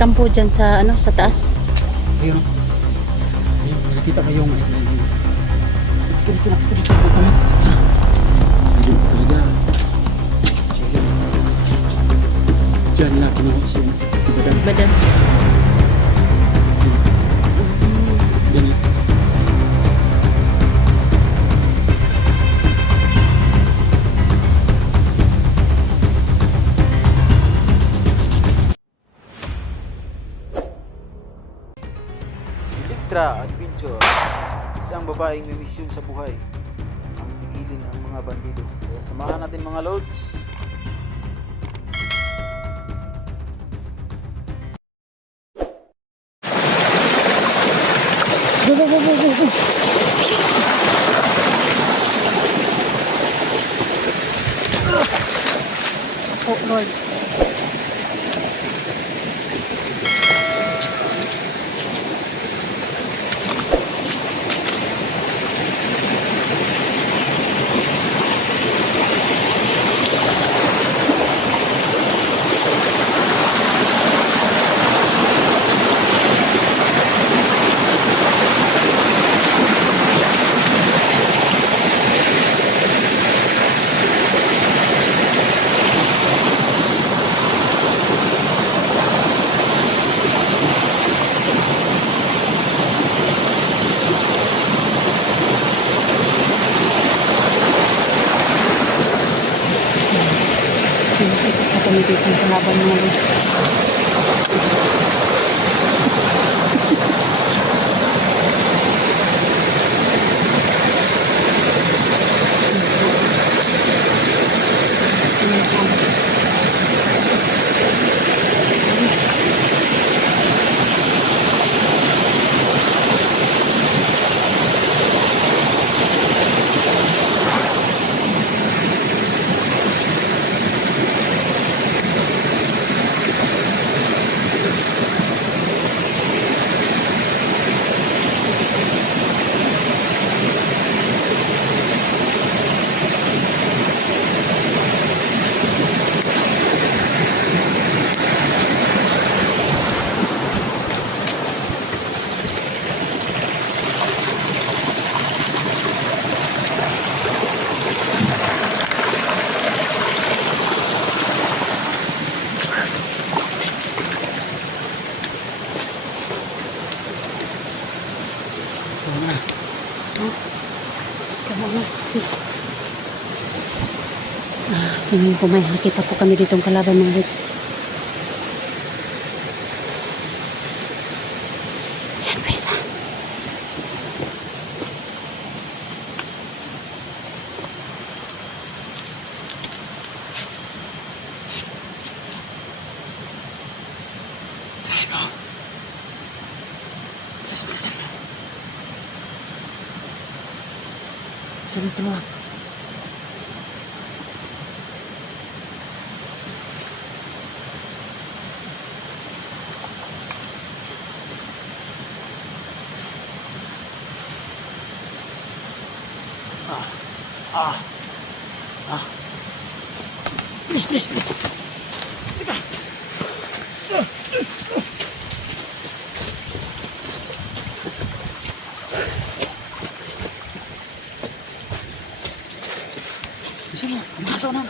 nagkampo dyan sa ano, sa taas. Ayun. Ayun, nakita ko yung dito kami. Ayun talaga. Sige. Diyan lang kinuha si Badan. Badan. Diyan lang. Electra Adventure. Isang babaeng may misyon sa buhay ang pigilin ang mga bandido. Kaya samahan natin mga lods. Go, go, go, go, go, go. Oh Lord. Kami dito ng kalaban mga lods. So ngayon po may nakita po kami ditong kalaban mga lods. Yan po isa. Ayan o. Bilas bilisan mo. Saan ito lang? Please, please, please. Teka. Bisa na, bisa na.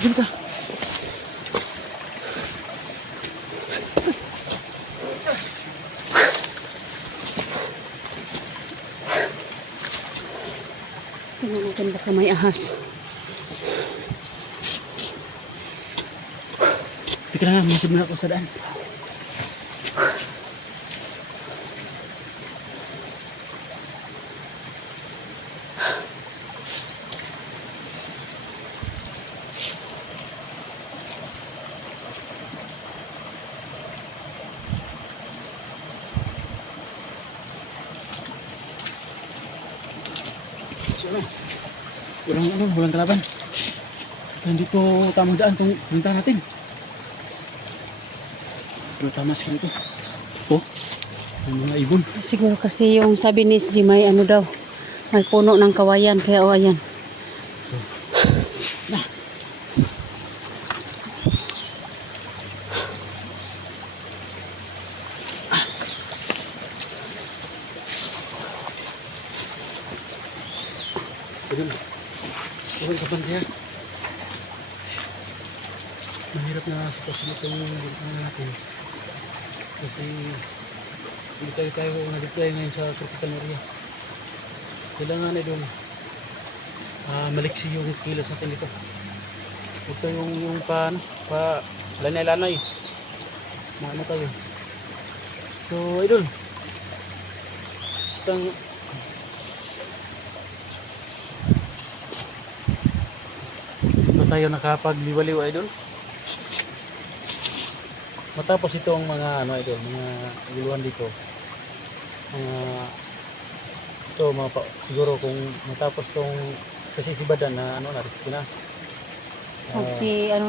Dito ka. Tingnan natin baka may ahas. Teka lang, masib na ako sa daan. Walang kalaban. Nandito tamang daan itong punta natin. Pero tama siguro ito. Oh, may mga ibon. Siguro kasi yung sabi ni SG may ano daw, may puno ng kawayan kaya o ayan. So, Idol. Huwag ka bantiya. Mahirap na sitwasyon itong ano natin. Kasi hindi tayo na-deploy ngayon sa critical area. Kailangan Idol. Maliksi yung kilos natin dito. Huwag yung pa lanay-lanay. Maano tayo. So, Idol. Basta na tayo nakapagliwaliw, Idol. Matapos itong mga Idol, mga guluhan dito. Siguro kung matapos tong kasi si Badan na na-rescue na. Kung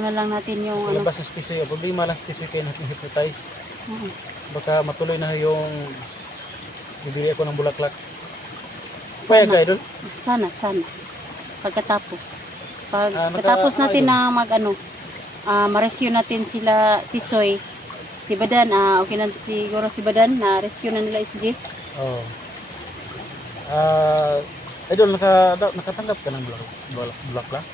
na lang natin yung Labas sa stisoy. Problema lang sa stisoy kaya natin hypnotize. Oo. Baka matuloy na yung bibili ako ng bulaklak. Payag ka, Idol? Sana. Pagkatapos natin na ma-rescue natin sila Tisoy. Si Badan, okay na siguro si Badan na rescue na nila SG. Oo. Idol, nakatanggap ka ng bulaklak?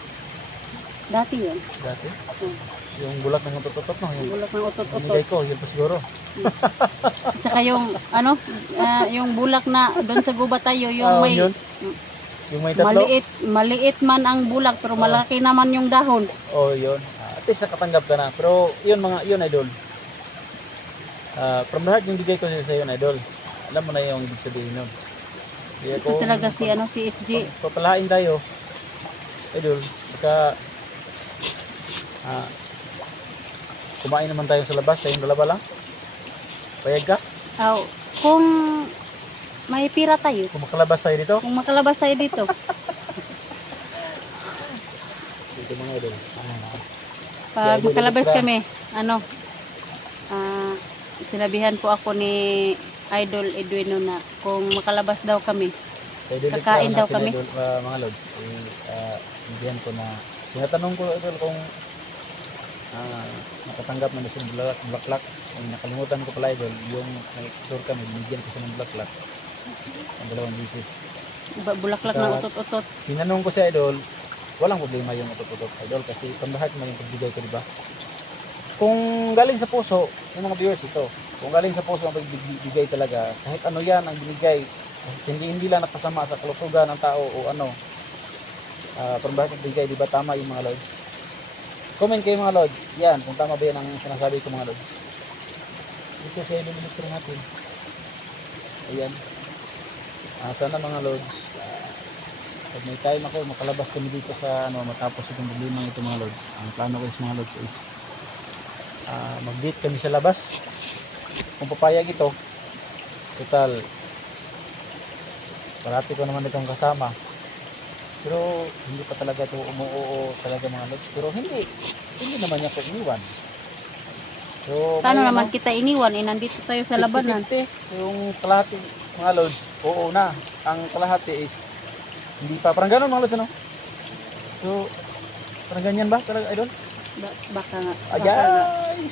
Dati yun. Dati? Hmm. Yung bulak ng utot-utot, no? Yung bulak ng utot-utot. Binigay ko, yun pa siguro. At saka yung yung bulak na doon sa gubat tayo, yung may Yun. Yung may tatlo? maliit man ang bulak pero malaki naman yung dahon. Yun. At least nakatanggap ka na. Pero yun Idol. From the heart yung bigay ko sa iyo, Idol. Alam mo na yung ibig sabihin nun. Ito talaga si SG. Papalain tayo, Idol. Baka kumain naman tayo sa labas, tayong dalawa lang. Payag ka? Kung may pira tayo. Kung makalabas tayo dito? Kung makalabas tayo dito. Dito mga Idol. Pag makalabas kami, sinabihan po ako ni Idol Edwino na kung makalabas daw kami, kakain daw kami. Idol, mga Lods, indihan ko na, tinatanong ko Idol kung nakatanggap na siya ng bulaklak. Nakalimutan ko pala Idol, yung nag-explore kami, binigyan ko siya ng bulaklak. Ang dalawang bisis. Bulaklak na utot-utot. Tinanong ko siya Idol, walang problema yung utot-utot Idol kasi pambahat mo yung pagbigay ko, diba? Kung galing sa puso, yung mga viewers ito, kung galing sa puso ang pagbigay talaga, kahit ano yan ang binigay, hindi lang napasama sa kalusugan ng tao o pambahat yung bigay, diba tama yung mga Lods? Comment kayo mga Lods, yan, kung tama ba yan ang sinasabi ko mga Lods. Ito sa Idol Electro natin. Ayan. Sana mga Lods, pag may time ako, makalabas kami dito sa matapos itong problema ito mga Lods. Ang plano ko is mga Lods is mag-date kami sa labas. Kung papayag ito, total parati ko naman itong kasama. Pero hindi pa talaga ito umuoo talaga mga Lods. Pero hindi naman niya ko iniwan. So, paano naman kita iniwan? Nandito tayo sa labanan. Yung kalahati mga Lods, oo na. Ang kalahati is hindi pa. Parang gano'n mga Lods, So, parang ganyan ba talaga, Idol? Baka nga. Ayay!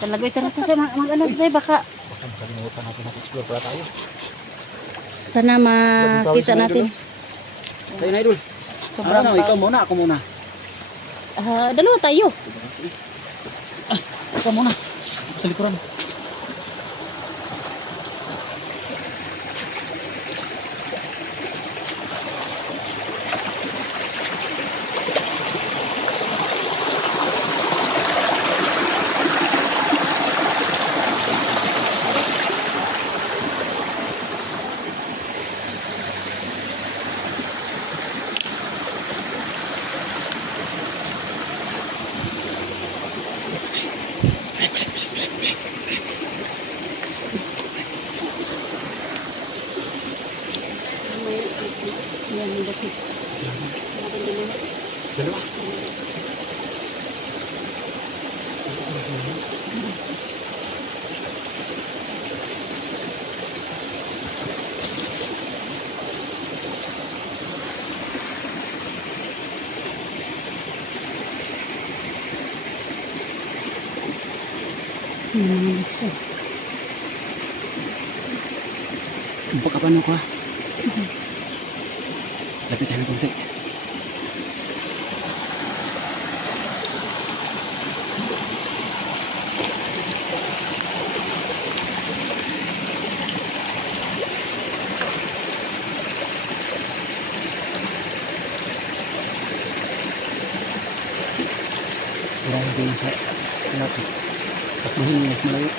Talaga ito natin tayo tayo baka Kalimutan natin na-explore pala tayo. sana makita natin. Tayo na Idol. Sobrang ikaw muna, ako muna. Dalawa tayo. Ikaw muna. Sa likuran. Yan yung dosis. Dalawa. Baka paano ka? Sige. Lapit tayo ng konti. Marami din sa lapit. At mahingin mas malayo.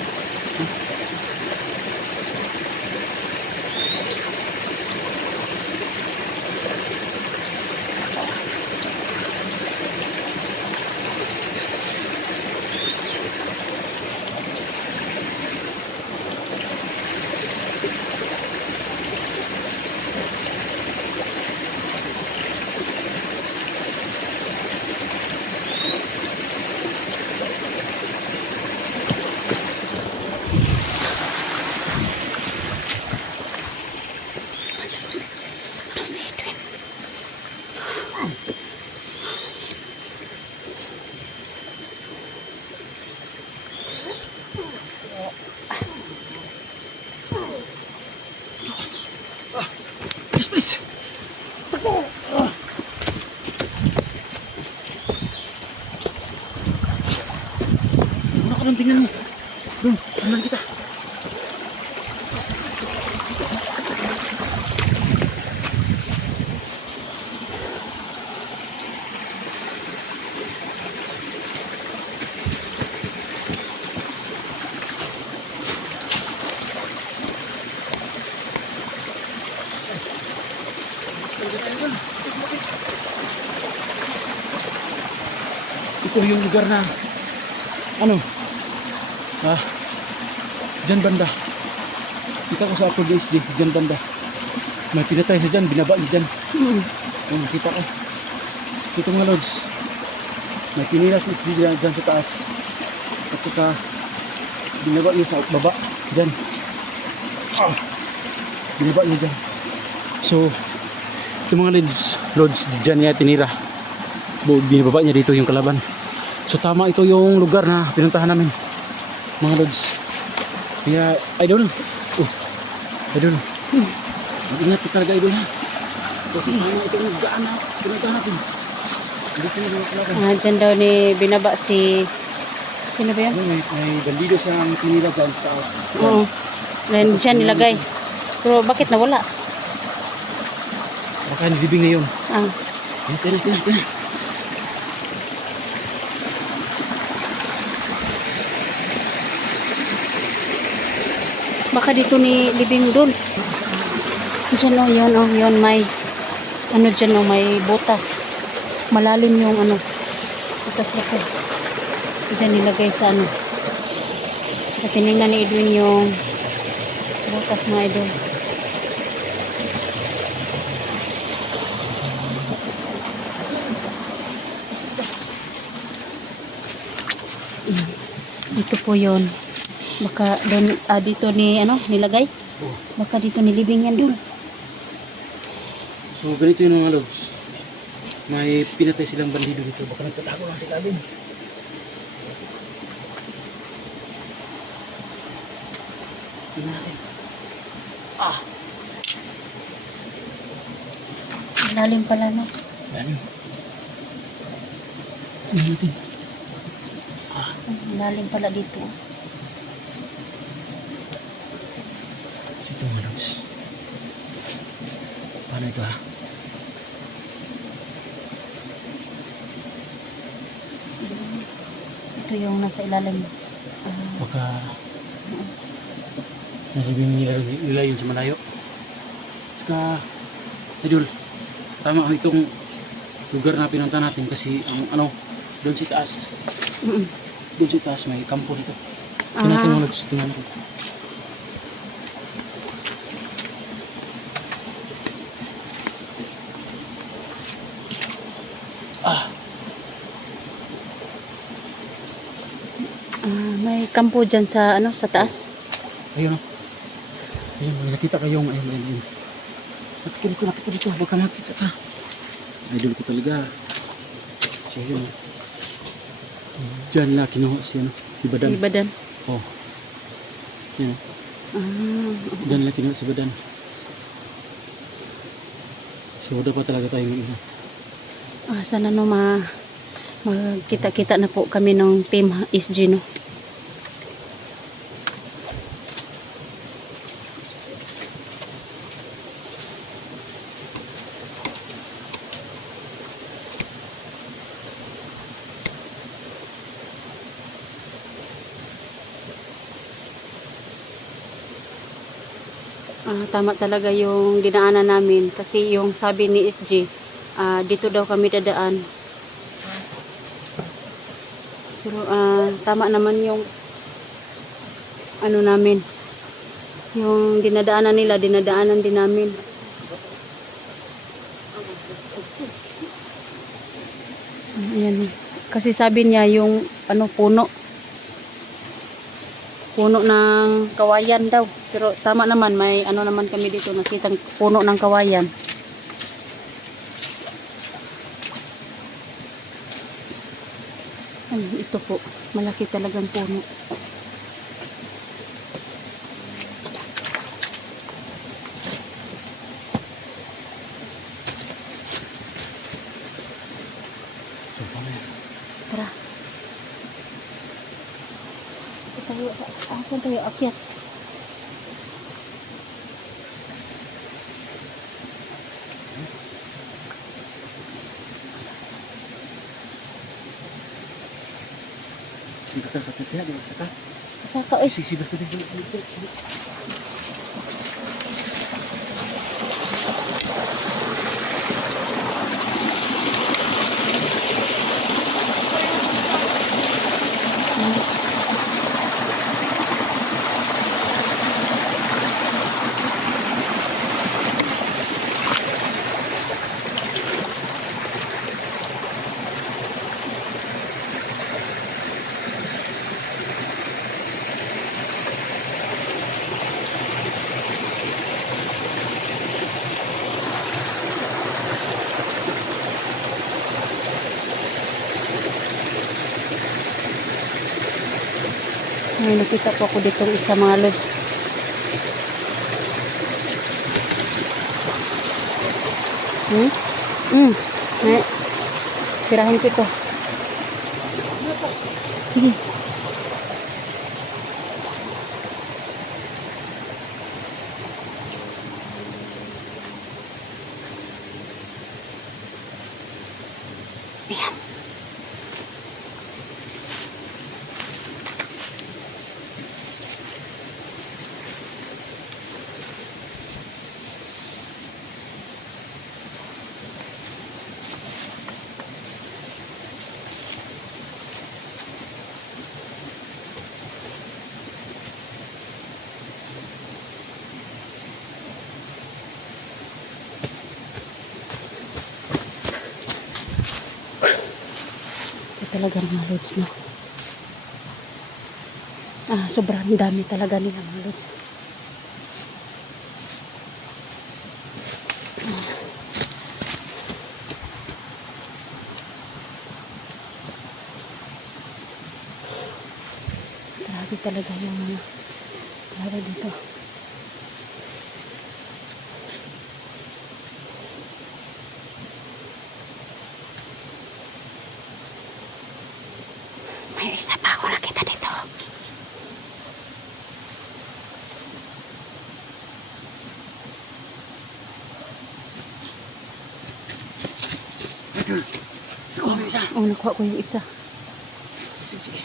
Please. Ano ka lang tingnan mo? Doon, samahan kita. Ito yung lugar na ano dyan banda kita ko sa Upper DSD, dyan banda may pinatay sa dyan, binaba niya dyan. Ayun, kita ko ito mga lods, may pinira sa SD dyan sa taas at saka binaba niya sa baba dyan, binaba niya dyan. So ito mga lods dyan niya tinira, binababa niya dito yung kalaban. So tama ito yung lugar na pinuntahan namin mga lods. Kaya idol, idol, mag-ingat ka talaga idol ha. Kasi tama ito yung daan na pinuntahan natin. Dito na yung kalaban. Dyan daw ni binaba si sino ba yan? May bandido siyang tinira dyan sa taas. Oo. Dyan nilagay. Pero bakit nawala? Baka nilibing na yun. Ito. Baka dito ni libing doon. Diyan yun may ano dyan may butas. Malalim yung ano. Butas ako. Diyan nilagay sa ano. At tinignan ni Edwin yung butas mga idol. Dito po yun. Baka doon dito ni ano nilagay. Baka dito nilibing yan doon. So ganito yung mga lods. May pinatay silang bandido dito. Baka nagtatago lang sila din. Tingnan natin. Lalim pala no. Lalim. Tingnan natin. Lalim pala dito. Ito mga lods. Paano ito ha? Ito yung nasa ilalim. Baka nalibing nila yun sa malayo. Saka idol, tama itong lugar na pinunta natin kasi ano, doon sa taas. Doon sa taas may kampo dito. Tingnan natin mga lods. Tingnan natin. May kampo dyan sa ano sa taas. Ayun o. Ayun, may nakita kayong ayun. Nakita ko dito. Baka makita ka. Idol ko talaga. So yun o. Diyan na kinuha si ano, si Badan. Si Badan. Oh. Yan o. Diyan na kinuha si Badan. So So dapat talaga tayong ina. Sana no magkita-kita na po kami ng team SG no. Tama talaga yung dinaanan namin kasi yung sabi ni SG, dito daw kami dadaan. Pero tama naman yung ano namin, yung dinadaanan nila, dinadaanan din namin. Ayan. Kasi sabi niya yung puno ng kawayan daw. Pero tama naman, may ano naman kami dito, nakitang puno ng kawayan. Ay, ito po, malaki talagang puno. Tara. Saan tayo akyat? Saka eh. Sisibas ko din. May nakita po ako dito isa mga lods. Tirahin ko ito. Sige. Ayan. Talaga mga lods no. Sobrang dami talaga nila mga lods. Grabe talaga yung mga tao dito. May isa pa ako nakita dito. Nakuha ko yung isa. Sige.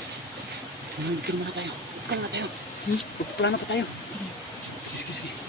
Magpipil muna tayo. Magpipil na tayo. Magpipil na pa tayo. Sige.